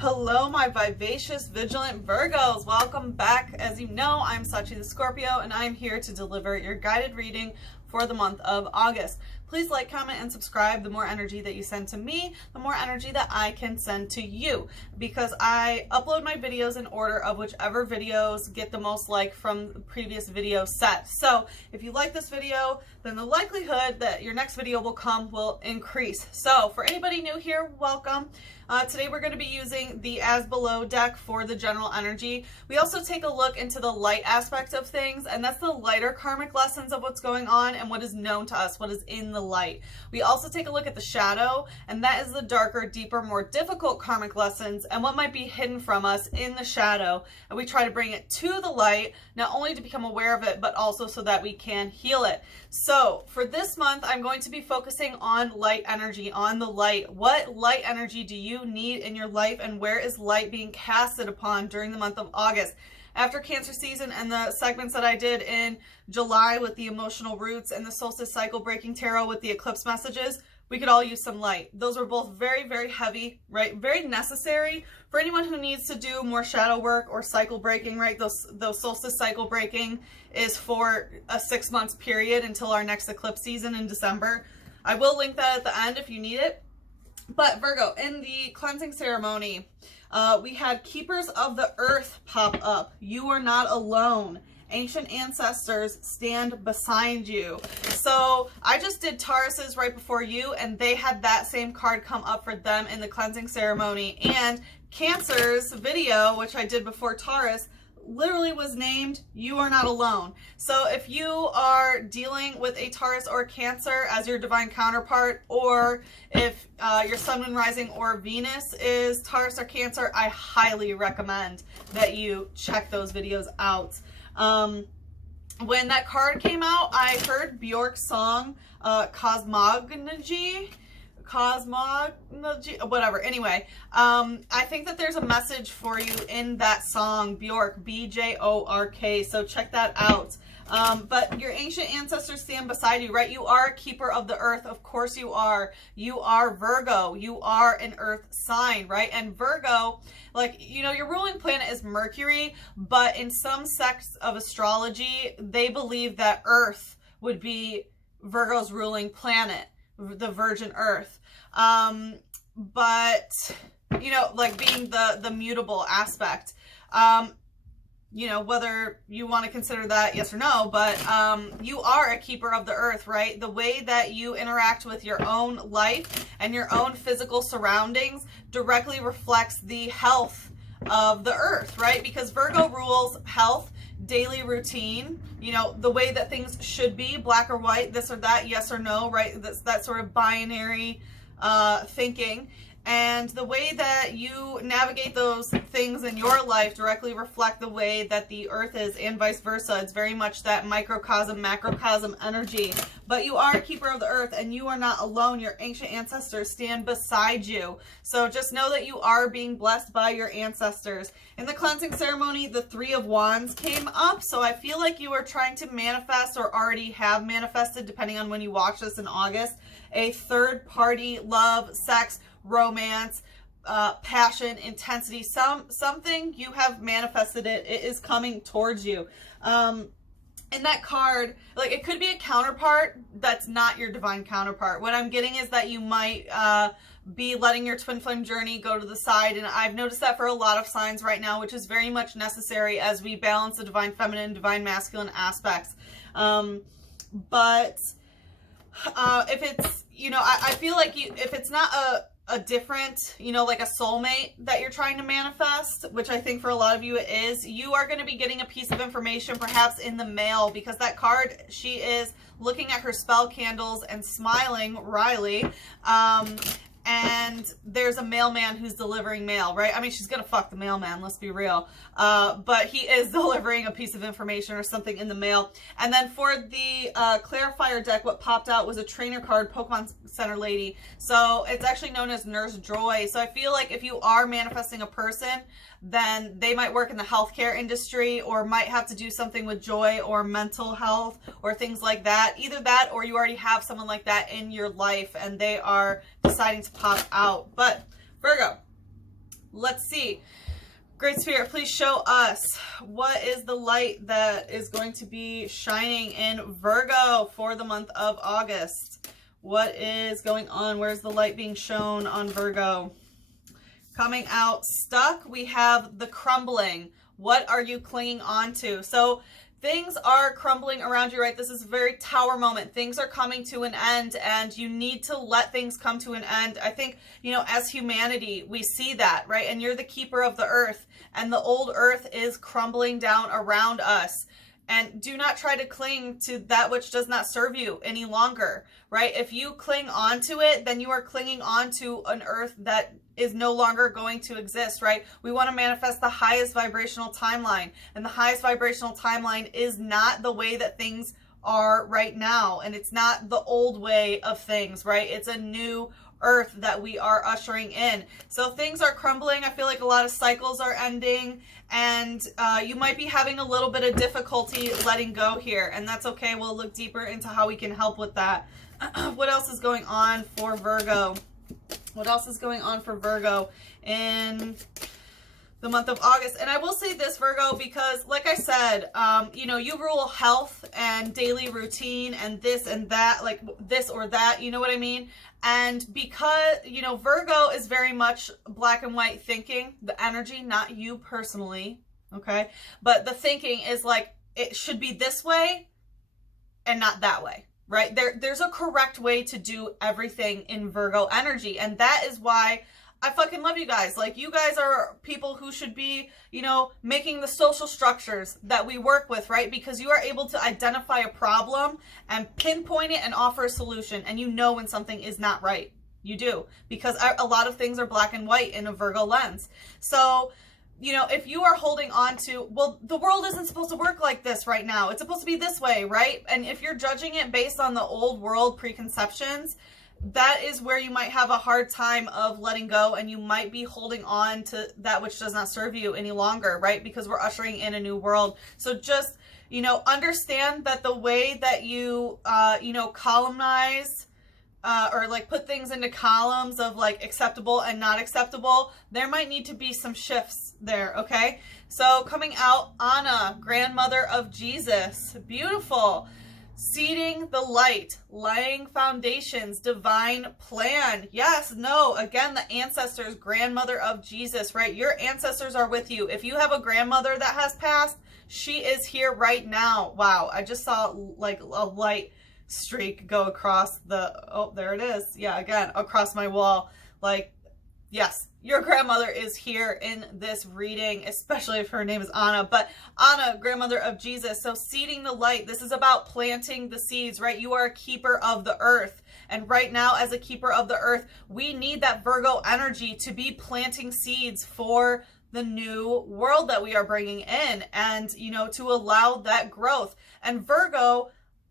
Hello, my vivacious, vigilant Virgos. Welcome back. As you know, I'm Sachi the Scorpio, and I'm here to deliver your guided reading for the month of August. Please like, comment, and subscribe. The more energy that you send to me, the more energy that I can send to you, because I upload my videos in order of whichever videos get the most like from the previous video set. So if you like this video, then the likelihood that your next video will increase. So for anybody new here, welcome. Today we're going to be using the As Below deck for the general energy. We also take a look into the light aspect of things, and that's the lighter karmic lessons of what's going on and what is known to us, what is in the light. We also take a look at the shadow, and that is the darker, deeper, more difficult karmic lessons and what might be hidden from us in the shadow. And we try to bring it to the light, not only to become aware of it, but also so that we can heal it. So for this month, I'm going to be focusing on light energy, on the light. What light energy do you need in your life, and where is light being casted upon during the month of August? After Cancer season and the segments that I did in July with the emotional roots and the solstice cycle breaking tarot with the eclipse messages, we could all use some light. Those were both very, very heavy, right? Very necessary for anyone who needs to do more shadow work or cycle breaking, right? Those solstice cycle breaking is for a 6 months period until our next eclipse season in December. I will link that at the end if you need it. But Virgo, in the cleansing ceremony, we had Keepers of the Earth pop up. You are not alone. Ancient ancestors stand beside you. So I just did Taurus's right before you, and they had that same card come up for them in the cleansing ceremony. And Cancer's video, which I did before Taurus, literally was named You Are Not Alone. So if you are dealing with a Taurus or Cancer as your divine counterpart, or if your sun, moon, rising, or Venus is Taurus or Cancer, I highly recommend that you check those videos out. When that card came out, I heard Bjork's song, Cosmogony, whatever. Anyway, I think that there's a message for you in that song, Bjork, B-J-O-R-K, so check that out. But your ancient ancestors stand beside you, right? You are a keeper of the earth. Of course you are. You are Virgo. You are an earth sign, right? And Virgo, like, you know, your ruling planet is Mercury, but in some sects of astrology, they believe that Earth would be Virgo's ruling planet, the Virgin Earth. But, you know, like being the mutable aspect, you know, whether you want to consider that yes or no, but you are a keeper of the earth, right? The way that you interact with your own life and your own physical surroundings directly reflects the health of the earth, right? Because Virgo rules health, daily routine, you know, the way that things should be, black or white, this or that, yes or no, right? That's that sort of binary thinking. And the way that you navigate those things in your life directly reflect the way that the earth is, and vice versa. It's very much that microcosm, macrocosm energy. But you are a keeper of the earth, and you are not alone. Your ancient ancestors stand beside you. So just know that you are being blessed by your ancestors. In the cleansing ceremony, the Three of Wands came up. So I feel like you are trying to manifest, or already have manifested, depending on when you watch this in August, a third-party love, sex, romance, passion, intensity, something. You have manifested it. It is coming towards you. In that card, like, it could be a counterpart that's not your divine counterpart. What I'm getting is that you might be letting your twin flame journey go to the side, and I've noticed that for a lot of signs right now, which is very much necessary as we balance the divine feminine, divine masculine aspects. But if it's, you know, I feel like if it's not a different, you know, like a soulmate that you're trying to manifest, which I think for a lot of you it is, you are going to be getting a piece of information perhaps in the mail, because that card, she is looking at her spell candles and smiling wryly. And there's a mailman who's delivering mail, right? I mean, she's going to fuck the mailman, let's be real. But he is delivering a piece of information or something in the mail. And then for the clarifier deck, what popped out was a trainer card, Pokemon Center lady. So it's actually known as Nurse Joy. So I feel like if you are manifesting a person, then they might work in the healthcare industry, or might have to do something with joy or mental health or things like that. Either that, or you already have someone like that in your life and they are deciding to pop out. But Virgo, Let's see. Great Spirit, please show us what is the light that is going to be shining in Virgo for the month of August. What is going on? Where's the light being shown on Virgo? Coming out stuck, we have the crumbling. What are you clinging on to? So things are crumbling around you, right? This is a very tower moment. Things are coming to an end and you need to let things come to an end. I think, you know, as humanity, we see that, right? And you're the keeper of the earth and the old earth is crumbling down around us. And do not try to cling to that which does not serve you any longer, right? If you cling on to it, then you are clinging on to an earth that is no longer going to exist, right? We want to manifest the highest vibrational timeline. And the highest vibrational timeline is not the way that things are right now. And it's not the old way of things, right? It's a new earth that we are ushering in. So things are crumbling. I feel like a lot of cycles are ending and you might be having a little bit of difficulty letting go here, and that's okay. We'll look deeper into how we can help with that. What else is going on for Virgo? What else is going on for Virgo in the month of August? And I will say this, Virgo, because like I said, you know, you rule health and daily routine and this and that, like this or that, you know what I mean? And because, you know, Virgo is very much black and white thinking, the energy, not you personally, okay? But the thinking is like, it should be this way and not that way, right? There's a correct way to do everything in Virgo energy. And that is why I fucking love you guys. Like, you guys are people who should be, you know, making the social structures that we work with, right? Because you are able to identify a problem and pinpoint it and offer a solution. And you know when something is not right. You do. Because a lot of things are black and white in a Virgo lens. So, you know, if you are holding on to, well, the world isn't supposed to work like this right now. It's supposed to be this way, right? And if you're judging it based on the old world preconceptions, that is where you might have a hard time of letting go, and you might be holding on to that which does not serve you any longer, right? Because we're ushering in a new world. So just, you know, understand that the way that you, you know, columnize or like put things into columns of like acceptable and not acceptable, there might need to be some shifts there, okay? So coming out, Anna, grandmother of Jesus, beautiful. Seeding the light, laying foundations, divine plan. Yes, no, again, the ancestors, grandmother of Jesus, right? Your ancestors are with you. If you have a grandmother that has passed, she is here right now. Wow, I just saw like a light streak go across the, oh, there it is. Yeah, again, across my wall. Like, yes, your grandmother is here in this reading, especially if her name is Anna. But Anna, grandmother of Jesus. So seeding the light. This is about planting the seeds, right? You are a keeper of the earth. And right now, as a keeper of the earth, we need that Virgo energy to be planting seeds for the new world that we are bringing in. And, you know, to allow that growth. And Virgo,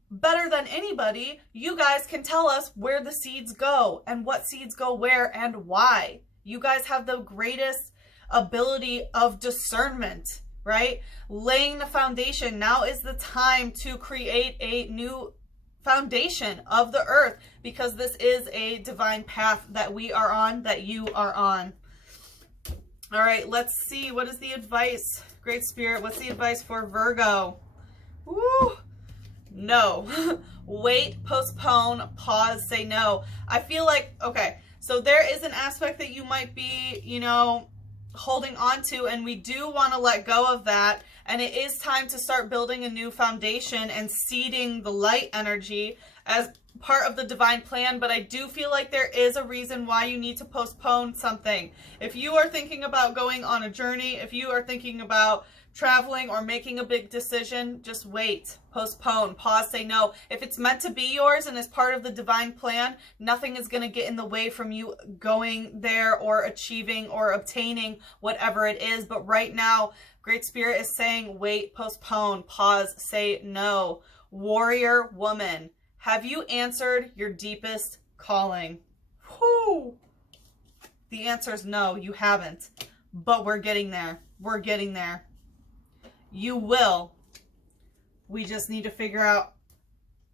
better than anybody, you guys can tell us where the seeds go and what seeds go where and why. You guys have the greatest ability of discernment, right? Laying the foundation. Now is the time to create a new foundation of the earth, because this is a divine path that we are on, that you are on. All right, let's see. What is the advice? Great Spirit, what's the advice for Virgo? Woo! No. Wait, postpone, pause, say no. I feel like, okay, so there is an aspect that you might be, you know, holding on to, and we do want to let go of that. And it is time to start building a new foundation and seeding the light energy as part of the divine plan. But I do feel like there is a reason why you need to postpone something. If you are thinking about going on a journey, if you are thinking about traveling or making a big decision, just wait, postpone, pause, say no. If it's meant to be yours and is part of the divine plan, nothing is going to get in the way from you going there or achieving or obtaining whatever it is. But right now, Great Spirit is saying wait, postpone, pause, say no. Warrior woman, have you answered your deepest calling? Whew. The answer is no, you haven't. But we're getting there. We're getting there. You will. We just need to figure out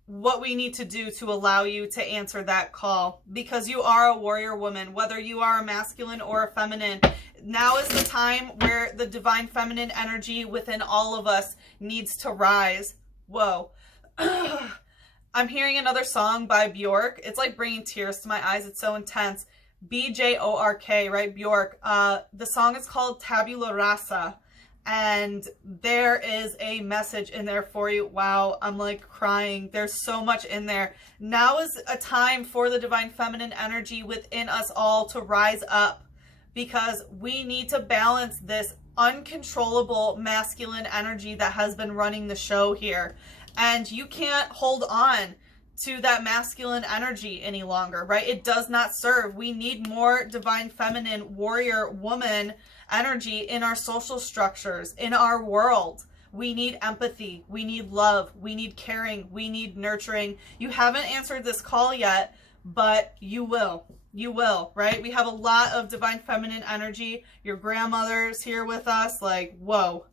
what we need to do to allow you to answer that call, because you are a warrior woman, whether you are a masculine or a feminine. Now is the time where the divine feminine energy within all of us needs to rise. Whoa. I'm hearing another song by Bjork. It's like bringing tears to my eyes. It's so intense. BJORK, right? Bjork. The song is called Tabula Rasa. And there is a message in there for you. Wow, I'm like crying. There's so much in there. Now is a time for the divine feminine energy within us all to rise up, because we need to balance this uncontrollable masculine energy that has been running the show here. And you can't hold on to that masculine energy any longer, right? It does not serve. We need more divine feminine warrior woman energy in our social structures, in our world. We need empathy. We need love. We need caring. We need nurturing. You haven't answered this call yet, but you will. You will, right? We have a lot of divine feminine energy. Your grandmother's here with us. Like, whoa,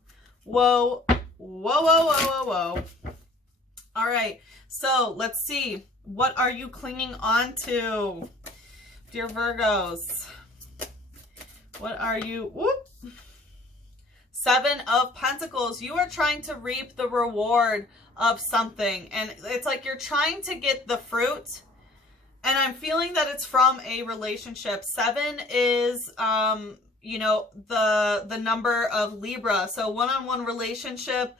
whoa, whoa, whoa, whoa, whoa, whoa. All right. So let's see. What are you clinging on to, dear Virgos? What are you? Whoop. Seven of Pentacles. You are trying to reap the reward of something. And it's like you're trying to get the fruit. And I'm feeling that it's from a relationship. Seven is, you know, the number of Libra. So one-on-one relationship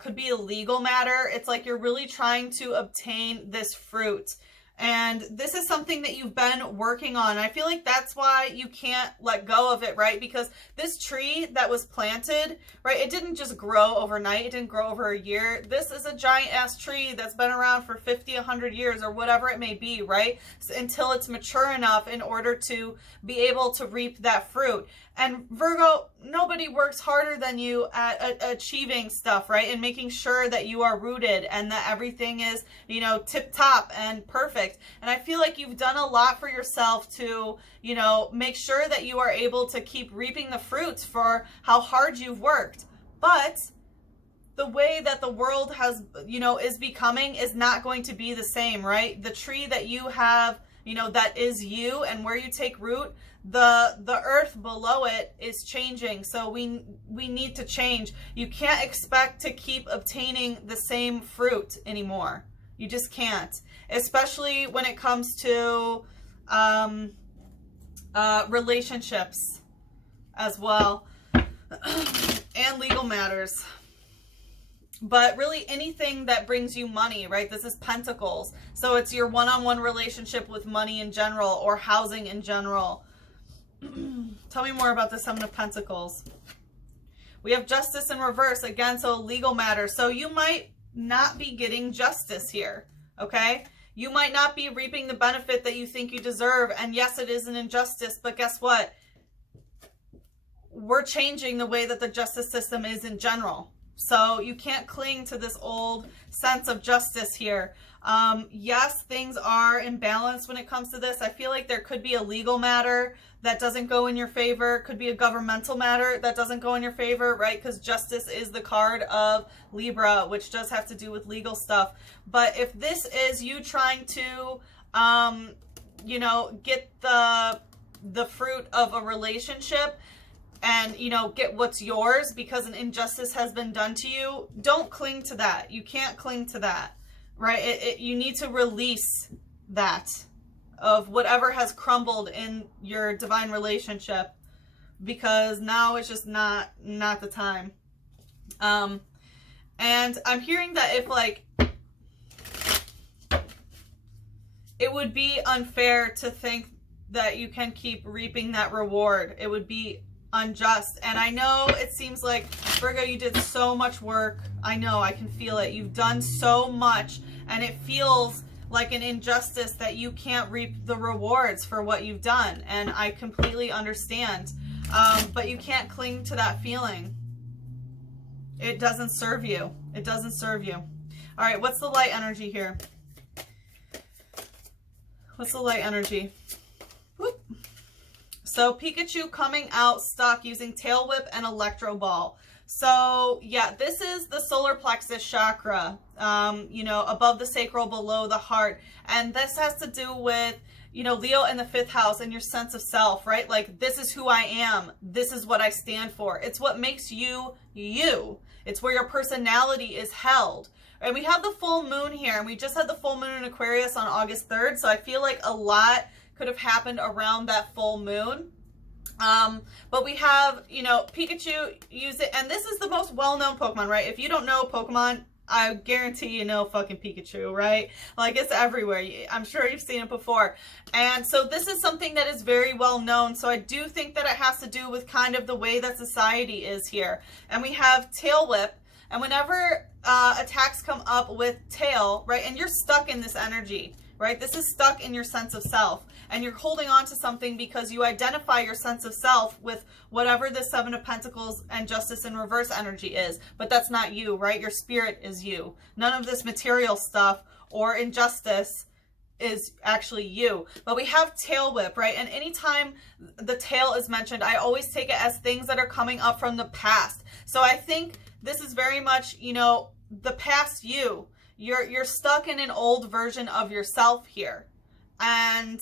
could be a legal matter. It's like you're really trying to obtain this fruit. And this is something that you've been working on. I feel like that's why you can't let go of it, right? Because this tree that was planted, right, it didn't just grow overnight. It didn't grow over a year. This is a giant ass tree that's been around for 50, 100 years or whatever it may be, right? So, until it's mature enough in order to be able to reap that fruit. And Virgo, nobody works harder than you at achieving stuff, right? And making sure that you are rooted and that everything is, you know, tip top and perfect. And I feel like you've done a lot for yourself to, you know, make sure that you are able to keep reaping the fruits for how hard you've worked. But the way that the world has, you know, is becoming is not going to be the same, right? The tree that you have, you know, that is you and where you take root, the earth below it is changing. So we need to change. You can't expect to keep obtaining the same fruit anymore. You just can't, especially when it comes to relationships as well and legal matters. But really anything that brings you money, right? This is Pentacles. So it's your one-on-one relationship with money in general or housing in general. Tell me more about the Seven of Pentacles. We have Justice in reverse again, so legal matters. So you might not be getting justice here, okay? You might not be reaping the benefit that you think you deserve. And yes, it is an injustice, but guess what? We're changing the way that the justice system is in general. So you can't cling to this old sense of justice here. Yes, things are imbalanced when it comes to this. I feel like there could be a legal matter that doesn't go in your favor. Could be a governmental matter that doesn't go in your favor, right? Because justice is the card of Libra, which does have to do with legal stuff. But if this is you trying to, you know, get the fruit of a relationship and, you know, get what's yours because an injustice has been done to you, don't cling to that. You can't cling to that, right? You need to release that of whatever has crumbled in your divine relationship, because now it's just not the time. And I'm hearing that if, like, it would be unfair to think that you can keep reaping that reward. It would be unjust. And I know it seems like, Virgo, you did so much work. I know, I can feel it. You've done so much, and it feels like an injustice that you can't reap the rewards for what you've done. And I completely understand. But you can't cling to that feeling. It doesn't serve you. It doesn't serve you. All right, what's the light energy here? What's the light energy? Whoop. So Pikachu coming out stuck using Tail Whip and Electro Ball. So yeah, this is the solar plexus chakra, you know, above the sacral, below the heart. And this has to do with, you know, Leo in the 5th house and your sense of self, right? Like, this is who I am. This is what I stand for. It's what makes you, you. It's where your personality is held. And we have the full moon here, and we just had the full moon in Aquarius on August 3rd. So I feel like a lot could have happened around that full moon. But we have, you know, Pikachu use it, and this is the most well-known Pokemon, right? If you don't know Pokemon, I guarantee you know fucking Pikachu, right? Like, it's everywhere. I'm sure you've seen it before. And so this is something that is very well known. So I do think that it has to do with kind of the way that society is here. And we have Tail Whip, and whenever attacks come up with tail, right, and you're stuck in this energy, right? This is stuck in your sense of self, and you're holding on to something because you identify your sense of self with whatever the 7 of Pentacles and Justice in reverse energy is. But that's not you, right? Your spirit is you. None of this material stuff or injustice is actually you. But we have Tail Whip, right? And anytime the tail is mentioned, I always take it as things that are coming up from the past. So I think this is very much, you know, the past you. You're stuck in an old version of yourself here, and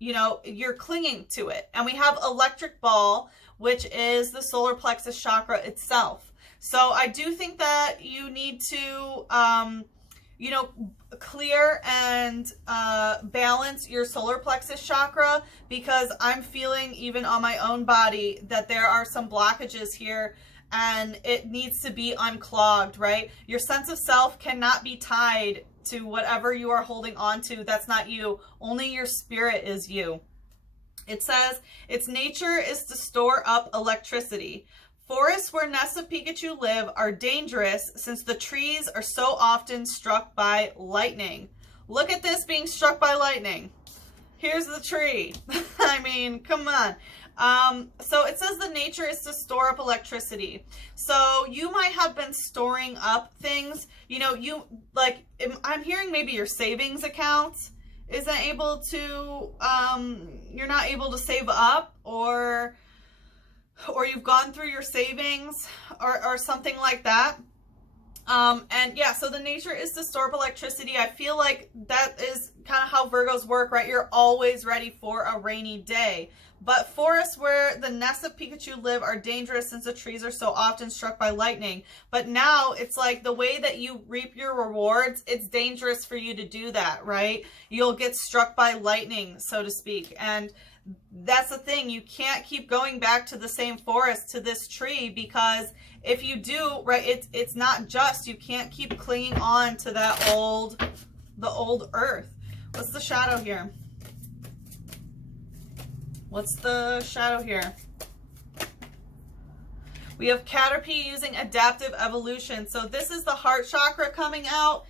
you know, you're clinging to it. And we have Electric Ball, which is the solar plexus chakra itself. So I do think that you need to you know, clear and balance your solar plexus chakra, because I'm feeling even on my own body that there are some blockages here, and it needs to be unclogged, right? Your sense of self cannot be tied to whatever you are holding on to. That's not you. Only your spirit is you. It says, its nature is to store up electricity. Forests where nests of Pikachu live are dangerous since the trees are so often struck by lightning. Look at this being struck by lightning. Here's the tree. I mean, come on. So it says the nature is to store up electricity. So you might have been storing up things, you know, you like, I'm hearing maybe your savings account isn't able to, you're not able to save up, or you've gone through your savings or something like that. And yeah, so the nature is to store up electricity. I feel like that is kind of how Virgos work, right? You're always ready for a rainy day. But forests where the nests of Pikachu live are dangerous since the trees are so often struck by lightning. But now it's like the way that you reap your rewards, it's dangerous for you to do that, right? You'll get struck by lightning, so to speak. And that's the thing. You can't keep going back to the same forest, to this tree, because if you do, right, it's not just, you can't keep clinging on to that the old earth. What's the shadow here? What's the shadow here? We have Caterpie using adaptive evolution. So this is the heart chakra coming out.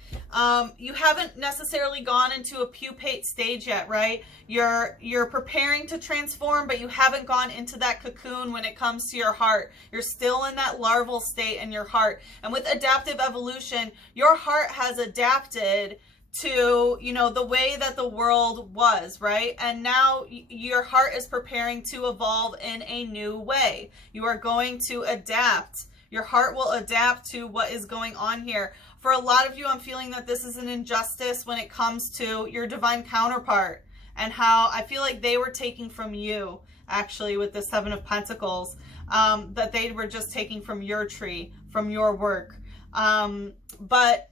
You haven't necessarily gone into a pupate stage yet, right? You're preparing to transform, but you haven't gone into that cocoon when it comes to your heart. You're still in that larval state in your heart. And with adaptive evolution, your heart has adapted to, you know, the way that the world was, right? And now your heart is preparing to evolve in a new way. You are going to adapt. Your heart will adapt to what is going on here. For a lot of you, I'm feeling that this is an injustice when it comes to your divine counterpart, and how I feel like they were taking from you, actually, with the 7 of Pentacles, that they were just taking from your tree, from your work. But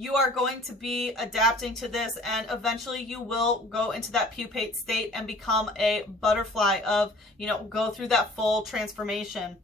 you are going to be adapting to this, and eventually you will go into that pupate state and become a butterfly of, you know, go through that full transformation.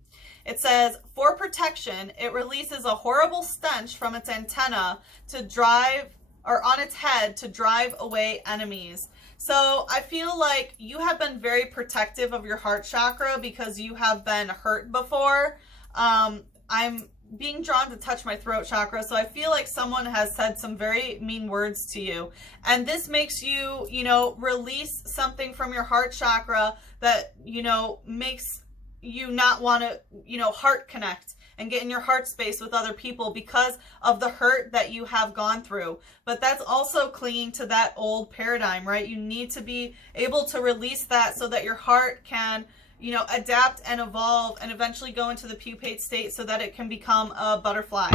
It says, for protection, it releases a horrible stench from its antenna to drive, or on its head to drive away enemies. So I feel like you have been very protective of your heart chakra because you have been hurt before. I'm being drawn to touch my throat chakra, so I feel like someone has said some very mean words to you, and this makes you, you know, release something from your heart chakra that, you know, makes you not want to, you know, heart connect and get in your heart space with other people because of the hurt that you have gone through. But that's also clinging to that old paradigm, right? You need to be able to release that so that your heart can, you know, adapt and evolve and eventually go into the pupate state so that it can become a butterfly.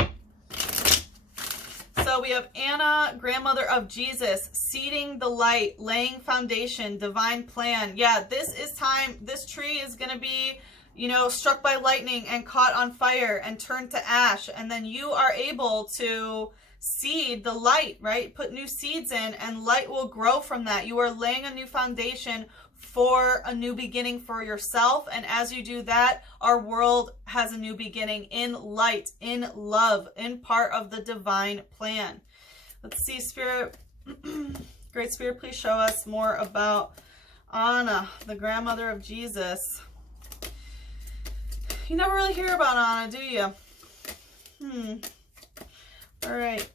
So we have Anna, grandmother of Jesus, seeding the light, laying foundation, divine plan. Yeah, this is time. This tree is going to be, you know, struck by lightning and caught on fire and turned to ash. And then you are able to seed the light, right? Put new seeds in and light will grow from that. You are laying a new foundation for a new beginning for yourself. And as you do that, our world has a new beginning in light, in love, in part of the divine plan. Let's see, Spirit, Great Spirit, please show us more about Anna, the grandmother of Jesus. You never really hear about Anna, do you? All right.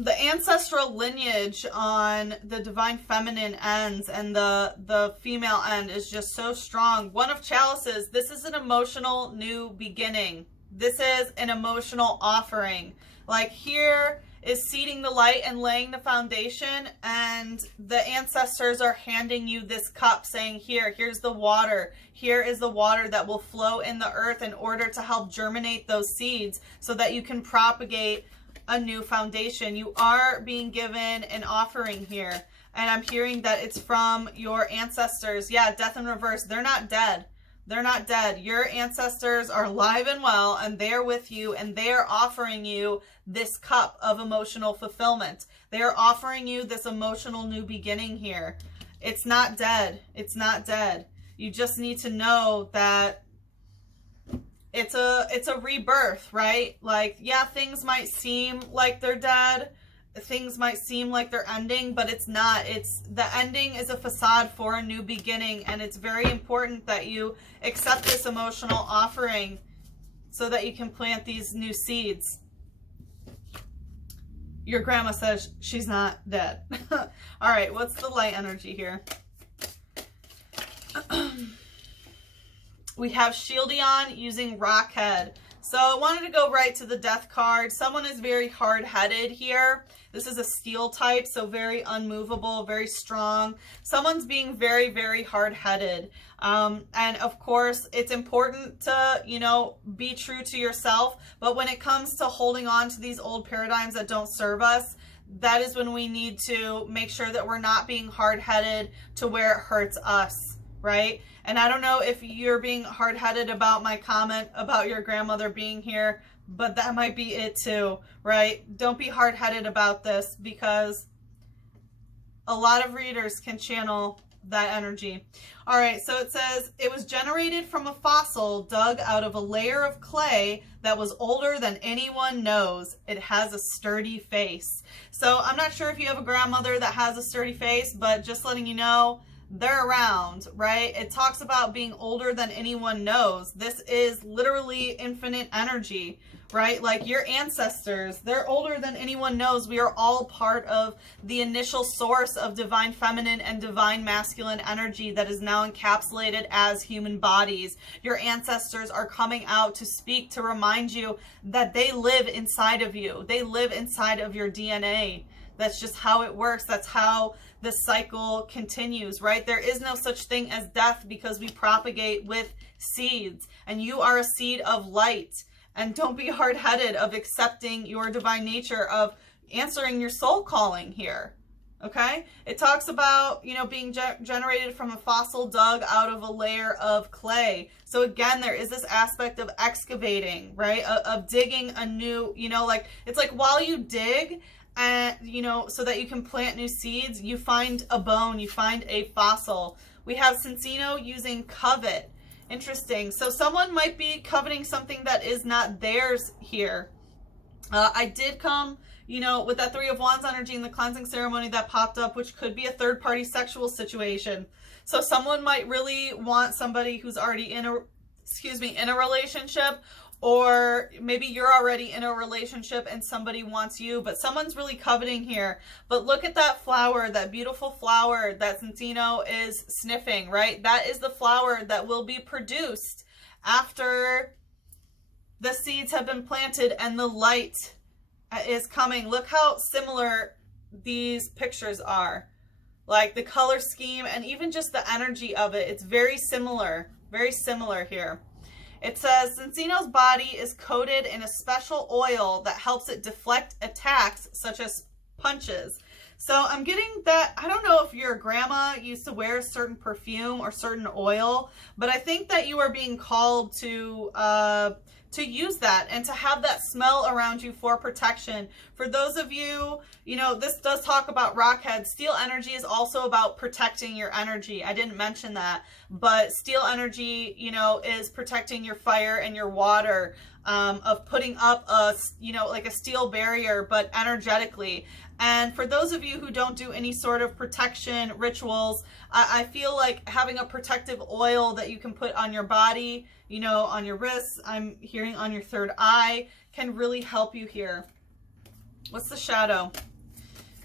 The ancestral lineage on the divine feminine ends and the female end is just so strong. One of chalices, this is an emotional new beginning. This is an emotional offering. Like here is seeding the light and laying the foundation, and the ancestors are handing you this cup saying, here's the water. Here is the water that will flow in the earth in order to help germinate those seeds so that you can propagate a new foundation. You are being given an offering here, and I'm hearing that it's from your ancestors. Yeah, death in reverse. They're not dead. They're not dead. Your ancestors are alive and well, and they're with you, and they are offering you this cup of emotional fulfillment. They are offering you this emotional new beginning here. It's not dead. It's not dead. You just need to know that it's a rebirth, right? Like, yeah, things might seem like they're dead. Things might seem like they're ending, but it's not. It's the ending is a facade for a new beginning, and it's very important that you accept this emotional offering so that you can plant these new seeds. Your grandma says she's not dead. All right, what's the light energy here? We have Shieldion using Rockhead. So I wanted to go right to the death card. Someone is very hard-headed here. This is a steel type, so very unmovable, very strong. Someone's being very, very hard-headed. And of course, it's important to, you know, be true to yourself. But when it comes to holding on to these old paradigms that don't serve us, that is when we need to make sure that we're not being hard-headed to where it hurts us, right? And I don't know if you're being hard-headed about my comment about your grandmother being here, but that might be it too, right? Don't be hard-headed about this, because a lot of readers can channel that energy. All right, so it says, it was generated from a fossil dug out of a layer of clay that was older than anyone knows. It has a sturdy face. So I'm not sure if you have a grandmother that has a sturdy face, but just letting you know, they're around, right? It talks about being older than anyone knows. This is literally infinite energy, right? Like your ancestors, they're older than anyone knows. We are all part of the initial source of divine feminine and divine masculine energy that is now encapsulated as human bodies. Your ancestors are coming out to speak, to remind you that they live inside of you. They live inside of your DNA. That's just how it works. That's how the cycle continues, right? There is no such thing as death because we propagate with seeds, and you are a seed of light. And don't be hard-headed of accepting your divine nature, of answering your soul calling here, okay? It talks about, you know, being generated from a fossil dug out of a layer of clay. So again, there is this aspect of excavating, right? Of digging a new, you know, like, it's like while you dig, and, you know, so that you can plant new seeds, you find a bone, you find a fossil. We have Cincino using covet. Interesting. So someone might be coveting something that is not theirs here. I did come, you know, with that Three of Wands energy in the cleansing ceremony that popped up, which could be a third-party sexual situation. So someone might really want somebody who's already in a, in a relationship, or maybe you're already in a relationship and somebody wants you, but someone's really coveting here. But look at that flower, that beautiful flower that Cincino is sniffing, right? That is the flower that will be produced after the seeds have been planted and the light is coming. Look how similar these pictures are. Like the color scheme and even just the energy of it. It's very similar here. It says, Cincino's body is coated in a special oil that helps it deflect attacks such as punches. So I'm getting that, I don't know if your grandma used to wear a certain perfume or certain oil, but I think that you are being called to use that and to have that smell around you for protection. For those of you, you know, this does talk about rockhead. Steel energy is also about protecting your energy. I didn't mention that, but steel energy, you know, is protecting your fire and your water, of putting up a, you know, like a steel barrier, but energetically. And for those of you who don't do any sort of protection rituals, I feel like having a protective oil that you can put on your body, you know, on your wrists, I'm hearing on your third eye, can really help you here. What's the shadow?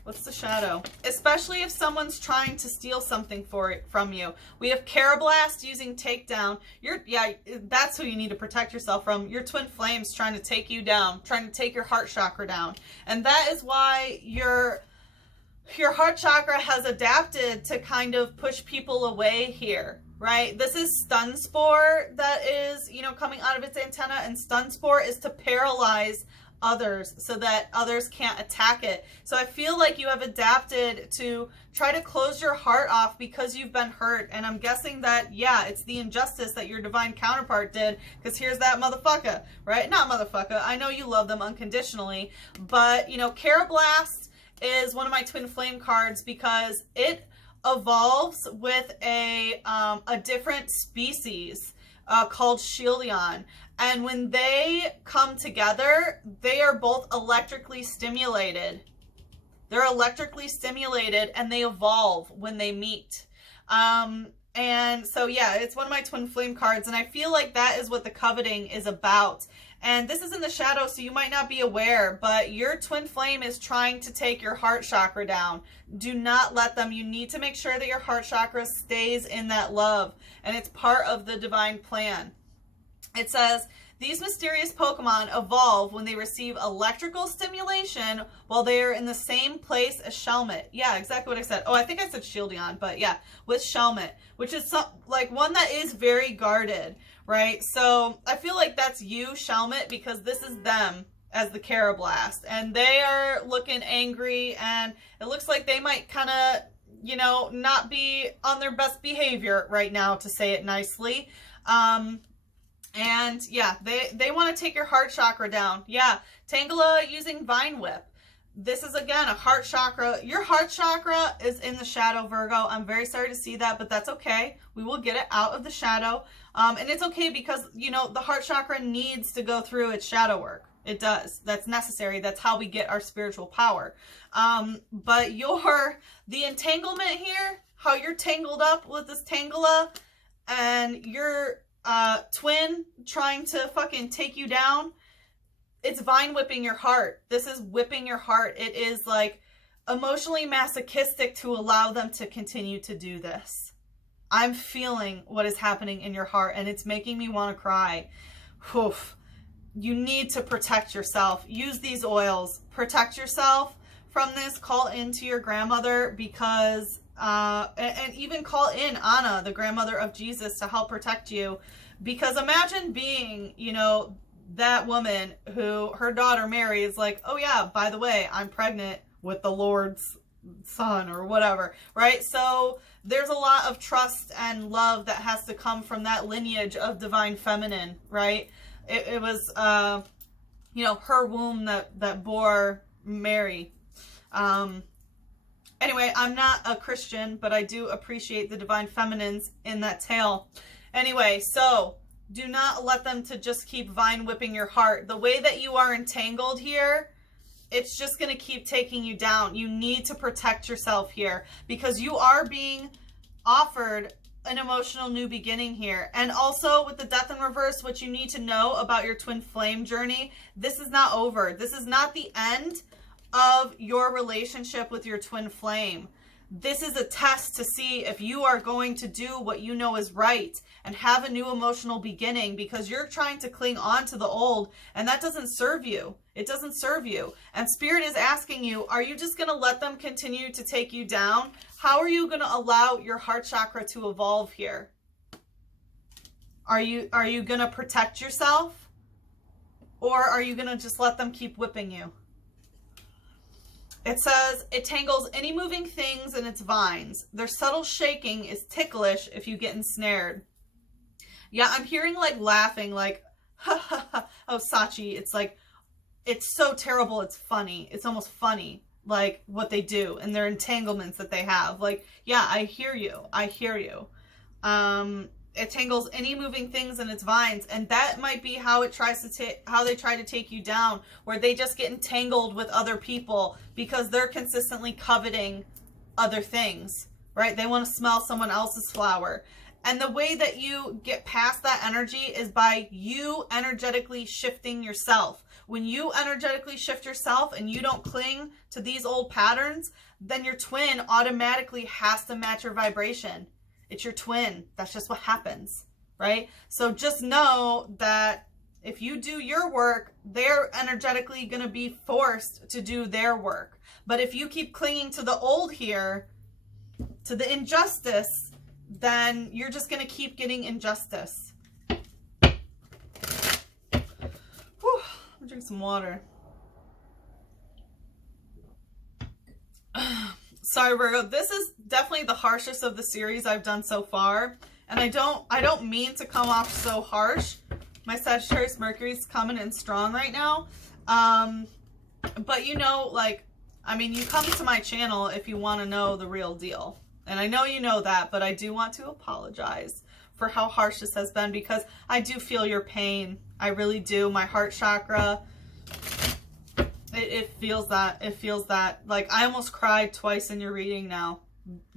What's the shadow? Especially if someone's trying to steal something from you. We have Carablast using takedown. Yeah, that's who you need to protect yourself from. Your twin flames trying to take you down, trying to take your heart chakra down. And that is why your heart chakra has adapted to kind of push people away here, right? This is stun spore that is, you know, coming out of its antenna, and stun spore is to paralyze others so that others can't attack it. So I feel like you have adapted to try to close your heart off because you've been hurt. And I'm guessing that, yeah, it's the injustice that your divine counterpart did, because here's that motherfucker, right? Not motherfucker. I know you love them unconditionally, but, you know, Carablast is one of my twin flame cards because it evolves with a different species called Shieldon. And when they come together, they are both electrically stimulated. They're electrically stimulated and they evolve when they meet. And so, yeah, it's one of my twin flame cards. And I feel like that is what the coveting is about. And this is in the shadow, so you might not be aware, but your twin flame is trying to take your heart chakra down. Do not let them. You need to make sure that your heart chakra stays in that love. And it's part of the divine plan. It says, these mysterious Pokemon evolve when they receive electrical stimulation while they are in the same place as Shelmet. Yeah, exactly what I said. Oh, I think I said Shieldon, but yeah, with Shelmet, which is like one that is very guarded, right? So I feel like that's you, Shelmet, because this is them as the Carablast. And they are looking angry, and it looks like they might kind of, you know, not be on their best behavior right now, to say it nicely. And yeah, they want to take your heart chakra down. Yeah, Tangela using Vine Whip. This is, again, a heart chakra. Your heart chakra is in the shadow, Virgo. I'm very sorry to see that, but that's okay. We will get it out of the shadow. And it's okay because, you know, the heart chakra needs to go through its shadow work. It does. That's necessary. That's how we get our spiritual power. But the entanglement here, how you're tangled up with this Tangela, and your twin trying to fucking take you down, it's vine whipping your heart. This is whipping your heart. It is like emotionally masochistic to allow them to continue to do this. I'm feeling what is happening in your heart, and it's making me want to cry. Oof. You need to protect yourself. Use these oils. Protect yourself from this. Call into your grandmother, because and even call in Anna, the grandmother of Jesus, to help protect you. Because imagine being, you know, that woman who her daughter Mary is like, oh yeah, by the way, I'm pregnant with the Lord's son or whatever, right? So there's a lot of trust and love that has to come from that lineage of divine feminine, right? It was, you know, her womb that bore Mary. Anyway, I'm not a Christian, but I do appreciate the divine feminines in that tale. Anyway, so do not let them to just keep vine whipping your heart. The way that you are entangled here, it's just going to keep taking you down. You need to protect yourself here, because you are being offered an emotional new beginning here. And also with the death in reverse, what you need to know about your twin flame journey, this is not over. This is not the end of your relationship with your twin flame. This is a test to see if you are going to do what you know is right and have a new emotional beginning, because you're trying to cling on to the old, and that doesn't serve you. It doesn't serve you. And Spirit is asking you, are you just going to let them continue to take you down? How are you going to allow your heart chakra to evolve here? Are you going to protect yourself? Or are you going to just let them keep whipping you? It says, it tangles any moving things in its vines. Their subtle shaking is ticklish if you get ensnared. Yeah, I'm hearing like laughing, like, ha ha ha. Oh, Sachi, it's like, it's so terrible, it's funny. It's almost funny, like, what they do and their entanglements that they have. Like, yeah, I hear you. I hear you. It tangles any moving things in its vines, and that might be how it tries to how they try to take you down, where they just get entangled with other people because they're consistently coveting other things, right? They want to smell someone else's flower. And the way that you get past that energy is by you energetically shifting yourself. When you energetically shift yourself and you don't cling to these old patterns, then your twin automatically has to match your vibration. It's your twin. That's just what happens, right? So just know that if you do your work, they're energetically going to be forced to do their work. But if you keep clinging to the old here, to the injustice, then you're just going to keep getting injustice. Whew. I'll drink some water. Sorry, Virgo. This is definitely the harshest of the series I've done so far. And I don't mean to come off so harsh. My Sagittarius Mercury's coming in strong right now. But you know, like, I mean, you come to my channel if you want to know the real deal. And I know you know that, but I do want to apologize for how harsh this has been, because I do feel your pain. I really do. My heart chakra, it feels that. It feels that. Like, I almost cried twice in your reading now.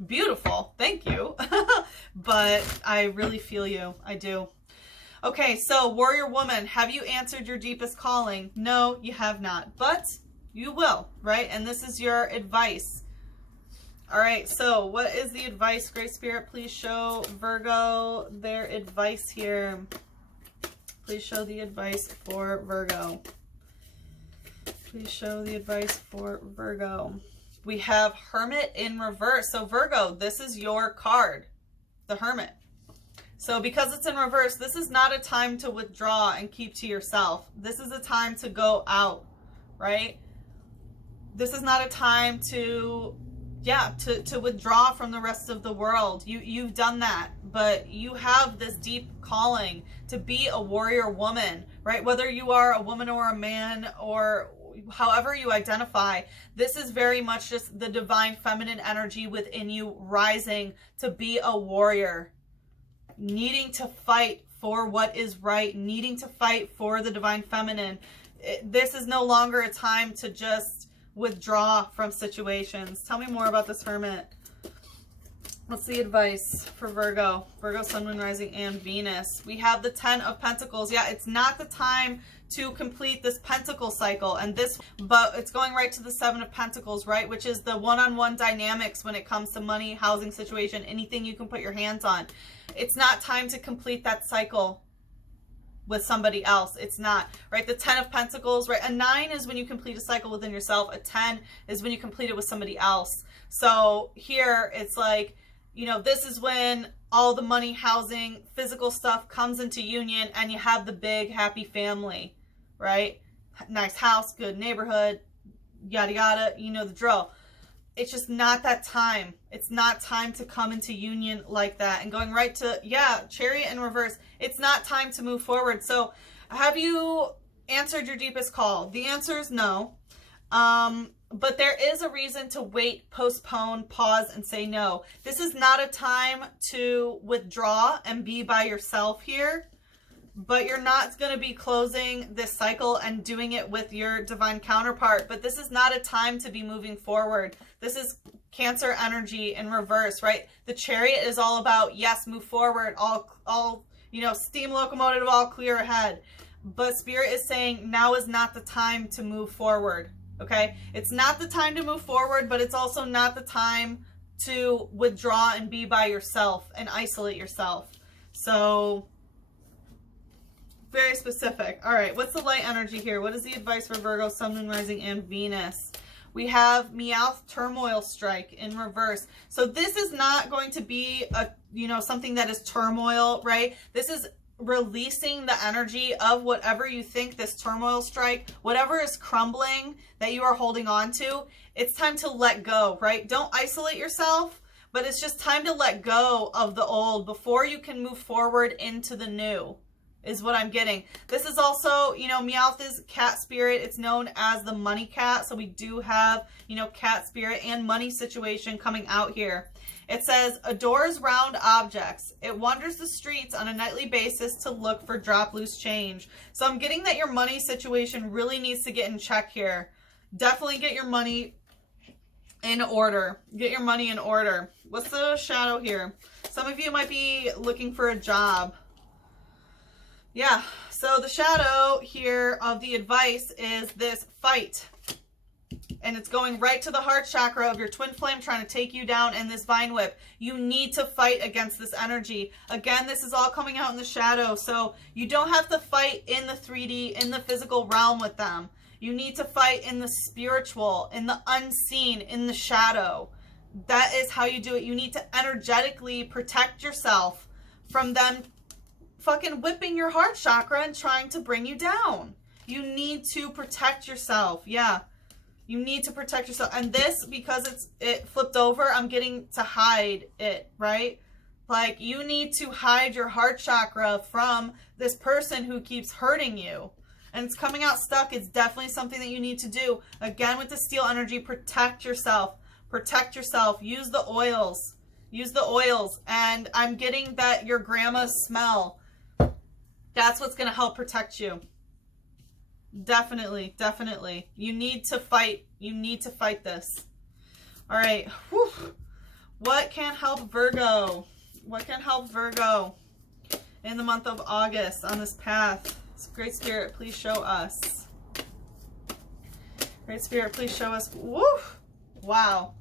Beautiful. Thank you. But I really feel you. I do. Okay, so Warrior Woman, have you answered your deepest calling? No, you have not. But you will, right? And this is your advice. All right, so what is the advice? Great Spirit, please show Virgo their advice here. Please show the advice for Virgo. Please show the advice for Virgo. We have Hermit in reverse. So Virgo, this is your card, the Hermit. So because it's in reverse, this is not a time to withdraw and keep to yourself. This is a time to go out, right? This is not a time to withdraw from the rest of the world. You've done that, but you have this deep calling to be a warrior woman, right? Whether you are a woman or a man, or however you identify, this is very much just the divine feminine energy within you rising to be a warrior, needing to fight for what is right, needing to fight for the divine feminine. This is no longer a time to just withdraw from situations. Tell me more about this Hermit. What's the advice for Virgo? Virgo, Sun, Moon, Rising, and Venus. We have the 10 of Pentacles. Yeah, it's not the time to complete this pentacle cycle, but it's going right to the 7 of Pentacles, right? Which is the one-on-one dynamics when it comes to money, housing situation, anything you can put your hands on. It's not time to complete that cycle with somebody else. It's not, right? The 10 of Pentacles, right? A 9 is when you complete a cycle within yourself. A 10 is when you complete it with somebody else. So here it's like, you know, this is when all the money, housing, physical stuff comes into union, and you have the big happy family, right? Nice house, good neighborhood, yada yada, you know the drill. It's just not that time. It's not time to come into union like that. And going right to, yeah, Chariot in reverse. It's not time to move forward. So have you answered your deepest call? The answer is no. But there is a reason to wait, postpone, pause, and say no. This is not a time to withdraw and be by yourself here. But you're not going to be closing this cycle and doing it with your divine counterpart. But this is not a time to be moving forward. This is Cancer energy in reverse, right? The Chariot is all about, yes, move forward, all you know, steam locomotive, all clear ahead. But Spirit is saying now is not the time to move forward, okay? It's not the time to move forward, but it's also not the time to withdraw and be by yourself and isolate yourself. So Very specific. All right, what's the light energy here? What is the advice for Virgo, Sun, Moon, Rising, and Venus? We have Meowth Turmoil Strike in reverse. So this is not going to be a, you know, something that is turmoil, right? This is releasing the energy of whatever you think this turmoil strike, whatever is crumbling that you are holding on to. It's time to let go, right? Don't isolate yourself, but it's just time to let go of the old before you can move forward into the new. Is what I'm getting. This is also, you know, Meowth is cat spirit. It's known as the money cat. So we do have, you know, cat spirit and money situation coming out here. It says, adores round objects. It wanders the streets on a nightly basis to look for drop loose change. So I'm getting that your money situation really needs to get in check here. Definitely get your money in order. Get your money in order. What's the shadow here? Some of you might be looking for a job. Yeah, so the shadow here of the advice is this fight. And it's going right to the heart chakra of your twin flame trying to take you down in this vine whip. You need to fight against this energy. Again, this is all coming out in the shadow. So you don't have to fight in the 3D, in the physical realm with them. You need to fight in the spiritual, in the unseen, in the shadow. That is how you do it. You need to energetically protect yourself from them fucking whipping your heart chakra and trying to bring you down. You need to protect yourself. Yeah. You need to protect yourself. And this, because it flipped over, I'm getting to hide it, right? Like, you need to hide your heart chakra from this person who keeps hurting you. And it's coming out stuck. It's definitely something that you need to do. Again, with the steel energy, protect yourself. Protect yourself. Use the oils. Use the oils. And I'm getting that your grandma's smell. That's what's going to help protect you. Definitely, definitely. You need to fight. You need to fight this. All right. Whew. What can help Virgo? What can help Virgo in the month of August on this path? Great Spirit, please show us. Great Spirit, please show us. Woo! Wow.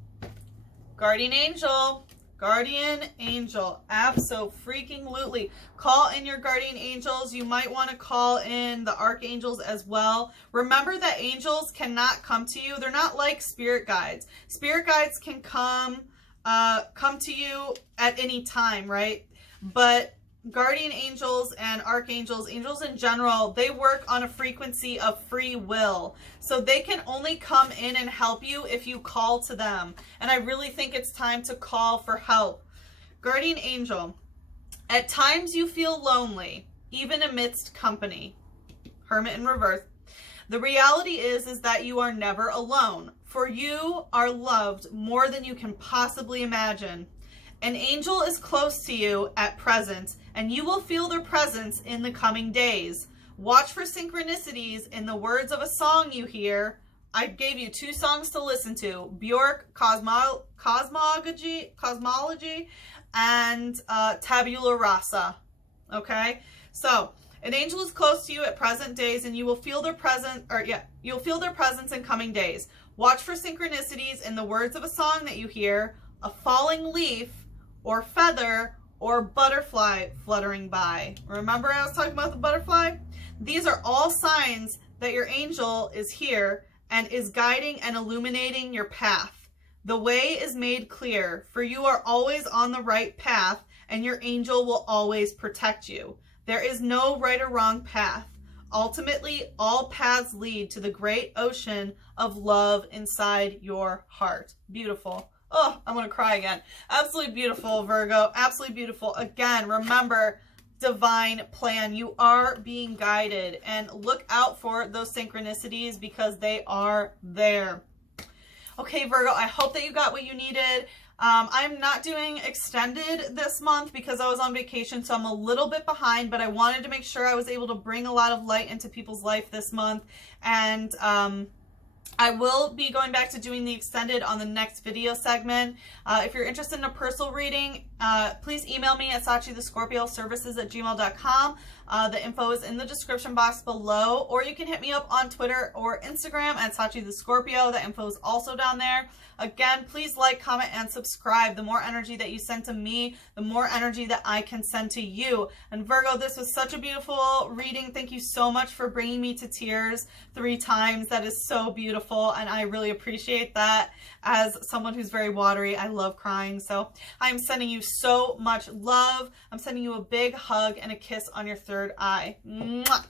Guardian Angel. Guardian Angel. Abso-freaking-lutely. Call in your guardian angels. You might want to call in the archangels as well. Remember that angels cannot come to you. They're not like spirit guides. Spirit guides can come to you at any time, right? But guardian angels and archangels, angels in general, they work on a frequency of free will. So they can only come in and help you if you call to them. And I really think it's time to call for help. Guardian angel, at times you feel lonely, even amidst company. Hermit in reverse. The reality is that you are never alone, for you are loved more than you can possibly imagine. An angel is close to you at present, and you will feel their presence in the coming days. Watch for synchronicities in the words of a song you hear. I gave you 2 songs to listen to. Bjork, Cosmology, and Tabula Rasa. Okay? So, an angel is close to you at present days, and you will feel their you'll feel their presence in coming days. Watch for synchronicities in the words of a song that you hear, a falling leaf, or feather, or butterfly fluttering by. Remember I was talking about the butterfly? These are all signs that your angel is here and is guiding and illuminating your path. The way is made clear, for you are always on the right path, and your angel will always protect you. There is no right or wrong path. Ultimately, all paths lead to the great ocean of love inside your heart. Beautiful. Oh, I'm going to cry again. Absolutely beautiful, Virgo. Absolutely beautiful. Again, remember, divine plan. You are being guided, and look out for those synchronicities because they are there. Okay, Virgo, I hope that you got what you needed. I'm not doing extended this month because I was on vacation, so I'm a little bit behind, but I wanted to make sure I was able to bring a lot of light into people's life this month. And I will be going back to doing the extended on the next video segment. If you're interested in a personal reading, please email me at sachithescorpioservices@gmail.com. The info is in the description box below, or you can hit me up on Twitter or Instagram at sachithescorpio. The info is also down there. Again, please like, comment, and subscribe. The more energy that you send to me, the more energy that I can send to you. And Virgo, this was such a beautiful reading. Thank you so much for bringing me to tears 3 times. That is so beautiful, and I really appreciate that. As someone who's very watery, I love crying. So I'm sending you so much love. I'm sending you a big hug and a kiss on your third eye. Mwah!